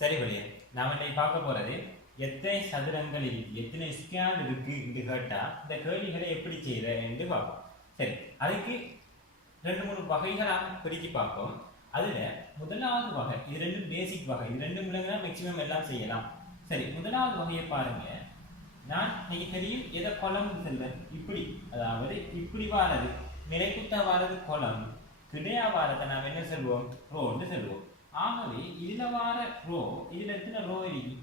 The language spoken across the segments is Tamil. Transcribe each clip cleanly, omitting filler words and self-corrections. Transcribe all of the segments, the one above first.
சரி வழியே நாம இன்னைக்கு பார்க்க போறது எத்தனை சதுரங்கள் இருக்கு எத்தனை ஸ்கேன் இருக்கு என்று கேட்டா இந்த கேள்விகளை எப்படி செய்யற என்று பார்ப்போம். சரி, அதுக்கு ரெண்டு மூணு வகைகளாக பிரித்து பார்ப்போம். அதுல முதலாவது வகை, இது ரெண்டும் பேசிக் வகை, இது ரெண்டும் இல்லைங்கன்னா மேக்சிமம் எல்லாம் செய்யலாம். சரி, முதலாவது வகையை பாருங்க. நான் இன்னைக்கு தெரியும் எதை குளம் செல்வேன், இப்படி, அதாவது இப்படி வாரது நிலைக்குத்தா வாரது குளம், கிடையா வாரத்தை நாம் என்ன செல்வோம், ரோன்னு செல்வோம். ஆகவே இதுல வார ரோ, இதுல எத்தனை ரோ இருக்கு,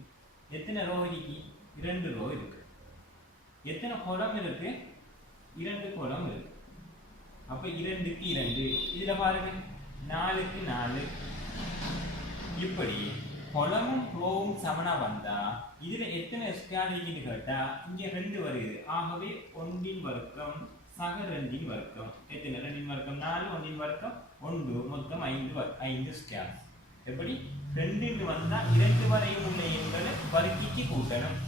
எத்தனை ரோ இருக்கு, 2 ரோ இருக்கு. எத்தனை குளம் இருக்கு, 2 குளம் இருக்கு. அப்ப 2க்கு 2, இதுல பாருங்க 4க்கு 4. இப்படி குளமும் ரோவும் சமனா வந்தா இதுல எத்தனை ஸ்கொயர் இருக்குன்னு கேட்டா இங்க 2 வருது. ஆகவே 1 வர்க்கம் சக 2 வர்க்கம். எத்தனை 2 வர்க்கம் 4, 1 வர்க்கம் 1, மொத்தம் 5 ஸ்கொயர். எப்படி 2 வந்தா 2 வரையும் உள்ள எண்களை வர்க்கிக்கு கூட்டணும்.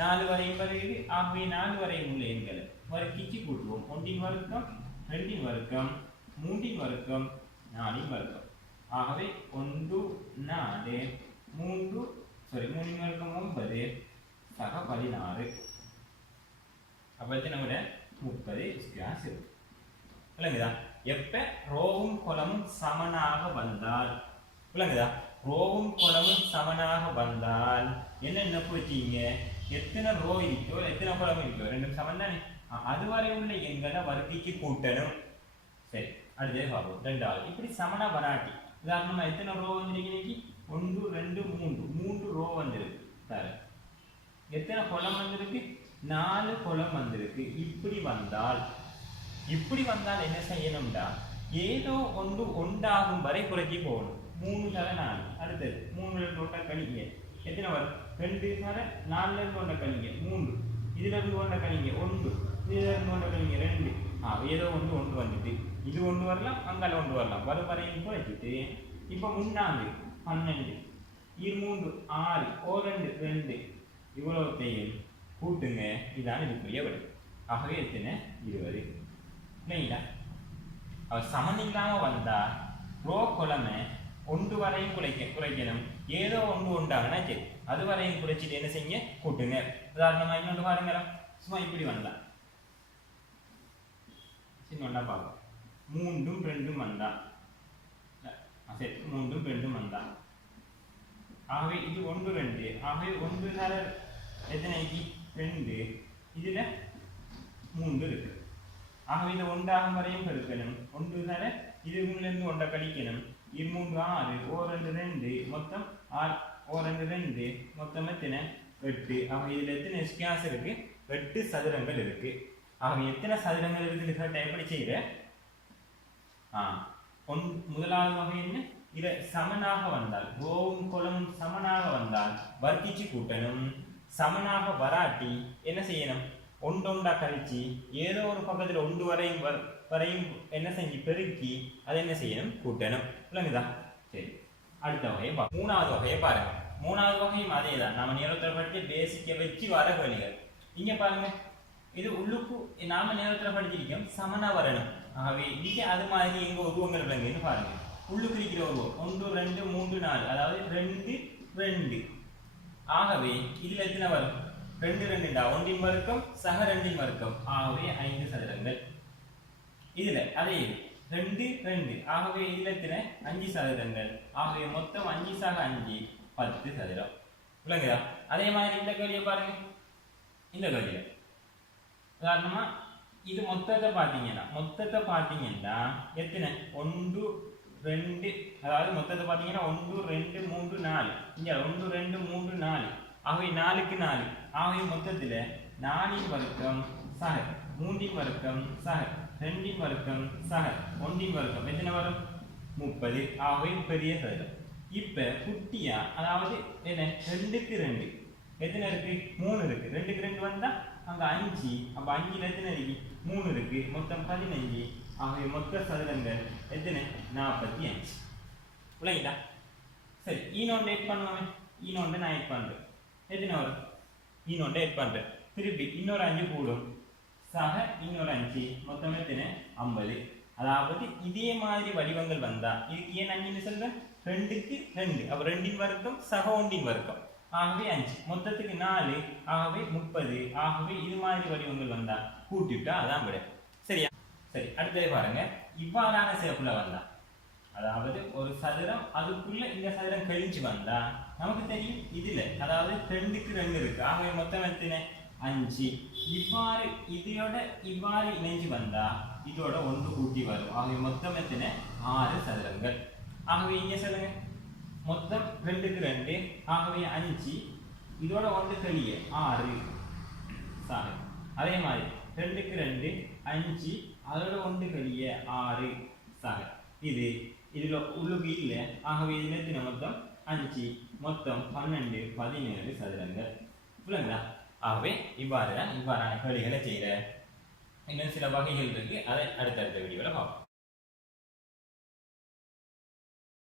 4 வரையும் வருது. ஆகவே 4 வரையும் உள்ள எண்களை வர்க்கிக்கு கூட்டுவோம். 1 வர்க்கம் 2 வர்க்கம் 3 வர்க்கம் 4 வர்க்கம். ஆகவே 1 4 3 வர்க்கம் 9 சக 16. அப்ப எத்தனை விட 30 ஸ்கொயர்ஸ் இருக்கு. விளங்குதா? எப்ப ரோவும் குளமும் சமனாக வந்தால், விளங்குதா, ரோவும் குளமும் சமனாக வந்தால் என்ன நினைப்பு வச்சீங்க, எத்தனை ரோ இருக்கோ எத்தனை குளம் இருக்கோ ரெண்டும் சமன் தானே, அதுவரை உள்ள எண்களை வர்க்கிக்கு கூட்டணும். சரி, அடுத்தது பார்ப்போம். 2வது இப்படி சமனா வராட்டி, உதாரணமா எத்தனை ரோ வந்துருக்கு, 1 2 3 ரோ வந்திருக்கு. சார் எத்தனை குளம் வந்திருக்கு, 4 குளம் வந்திருக்கு. இப்படி வந்தால் என்ன செய்யணும்டா, ஏதோ ஒன்று ஒன்றாகும் வரை குறைச்சி போகணும். 3 தர 4, அடுத்தது 3 2 ஒன்றை கழிங்க, எத்தனை வரும், 2 தர 4 இருந்து ஒன்றை கழிங்க 3, இதுல இருந்து ஒன்றை கழிங்க 1, இதுல இருந்து ஒன்றை கழிங்க 2. ஏதோ ஒன்று வந்துட்டு, இது ஒன்று வரலாம், அங்கால ஒன்று வரலாம், வரும் வரையும் குறைச்சிட்டு இப்போ 3 12 3 6 2 2 இவ்வளவுத்தையும் கூட்டுங்க. இதான் இதுக்குரிய வழி. ஆகவே எத்தனை 20 இல்லைங்களா? அவர் சமன் இல்லாம வந்தா ரோ குளமை 1 வரையும் குறைக்கணும். ஏதோ ஒன்று உண்டாகனா சரி, அது வரையும் குறைச்சிட்டு என்ன செய்யுங்க, கூட்டுங்க. உதாரணமா இன்னொன்று பாருங்களா, சும்மா இப்படி வந்தான், சின்ன பார்ப்போம். 3 2 வந்தா, சரி 3 2 வந்தா. ஆகவே இது 1 2, ஆகவே 1 தர எத்தனை 2, இதுல 3 இருக்கு. ஆகவே இது 1 ஆகும் வரையும் பெருக்கணும். 1 தர இதுலேருந்து 1 கழிக்கணும். 3 6 2 2 மொத்தம் 6 2 2 மொத்தம் எத்தனை 8. ஆக இதுல எத்தனை ஸ்கொயர்ஸ் இருக்கு, 8 சதுரங்கள் இருக்கு. ஆக எத்தனை சதுரங்கள் இருக்குன்னு கேட்டா எப்படி செய்யற, முதலாவது வகை என்ன, இதை சமனாக வந்தால், ரோவும் குளமும் சமனாக வந்தால் வர்க்கிச்சு கூட்டணும். சமனாக வராட்டி என்ன செய்யணும், ஒன்றொண்டா கழிச்சு ஏதோ ஒரு பக்கத்துல 1 வரையும் என்ன செஞ்சு பெருக்கி அதை என்ன செய்யணும், கூட்டணும். விளங்குதா? சரி, அடுத்த வகையை பார்ப்போம். 3வது வகையை பாருங்க. 3வது வகையும் அதே தான், நம்ம நேரத்தில் படித்து பேசிக்க வச்சு வர வழிகள். இங்க பாருங்க, இது உள்ளுக்கு நாம நேரத்தில் படிச்சிருக்கோம் சமனா வரணும். ஆகவே இங்க அது மாதிரி எங்க உருவங்கள் விளங்குன்னு பாருங்க. உள்ளுக்கு இருக்கிற உருவம் 1 2 3 4, அதாவது 2 2. ஆகவே இதுல எத்தனை வரும், 2 2 1 வர்க்கம் சக 2 வர்க்கம். ஆகவே 5 சதுரங்கள். இதுல அதே 2 2, ஆகவே இதுல எத்தனை 5 சதுரங்கள். ஆகவே மொத்தம் 5 சக 5 10 சதுரம். விளங்குதா? அதே மாதிரி இந்த கேள்வியை பாருங்க. இந்த கேள்வியை உதாரணமா இது மொத்தத்தை பார்த்தீங்கன்னா எத்தனை 1 2, அதாவது மொத்தத்தை பார்த்தீங்கன்னா 1 2 3 4, இங்க 1 2 3 4. ஆகவே 4க்கு 4, ஆகவே மொத்தத்துல 4 வர்க்கம் சக 3 வர்க்கம் சக 2 வர்க்கம் சக 1 வர்க்கம் எத்தனை வரும், 30. ஆகவே பெரிய சதுரம். இப்ப குட்டியா, அதாவது என்ன 2க்கு 2 எத்தனை இருக்கு, 3 இருக்கு. 2க்கு 2 வந்தா அங்க 5, அப்ப 5ல எத்தனை இருக்கு, 3 இருக்கு, மொத்தம் 15. ஆகவே மொத்த சதுரங்கள் எத்தனை, 45. விளங்கிட்டா? சரி, ஈனோண்டு எட் பண்ணுவேன். ஈனோண்டு நான் எட் பண்றேன், எத்தனை வரும், ஈனோண்டு எட் பண்றேன். திருப்பி இன்னொரு 5 கூடும், சக இன்னொரு 5, மொத்தம் எத்தனை 50. அதாவது இதே மாதிரி வடிவங்கள் வந்தா, இதுக்கு ஏன் 5 சொல்றேன், 2க்கு 2 அப்ப 2 வர்க்கம் சக 1 வர்க்கம் ஆகவே 5 மொத்தத்துக்கு 4 ஆகவே 30 ஆகவே இது மாதிரி வடிவங்கள் வந்தா கூட்டிட்டா அதான் விட சரியா சரி அடுத்தது பாருங்க இவ்வாறான சிறப்புல வந்தா அதாவது ஒரு சதுரம் அதுக்குள்ள இந்த சதுரம் கழிஞ்சு வந்தா நமக்கு தெரியும் இதுல அதாவது 2க்கு 2 இருக்கு ஆகவே மொத்தம் எத்தனை 5 இவ்வாறு இதோட இவ்வாறு இணைஞ்சு வந்தா இதோட 1 கூட்டி வரும் ஆகவே மொத்தம் எத்தனை 6 சதுரங்கள் ஆகவே இங்க சொல்லுங்க மொத்தம் 2க்கு 2 ஆகவே 5 இதோட 1 கழிய 6 சாரி அதே மாதிரி 2க்கு 2 5 அதோட 1 கழிய 6 சாரி இது இதுல உள்ளுக்கு இல்ல ஆகவே இதுல எத்தனை மொத்தம் 5 மொத்தம் 12 17 சதுரங்கள் புரியுங்களா ஆகவே இவ்வாறான கேள்விகளை செய்யற இன்னும் சில வகைகள் இருக்கு அதை அடுத்தடுத்த வீடியோல பார்ப்போம்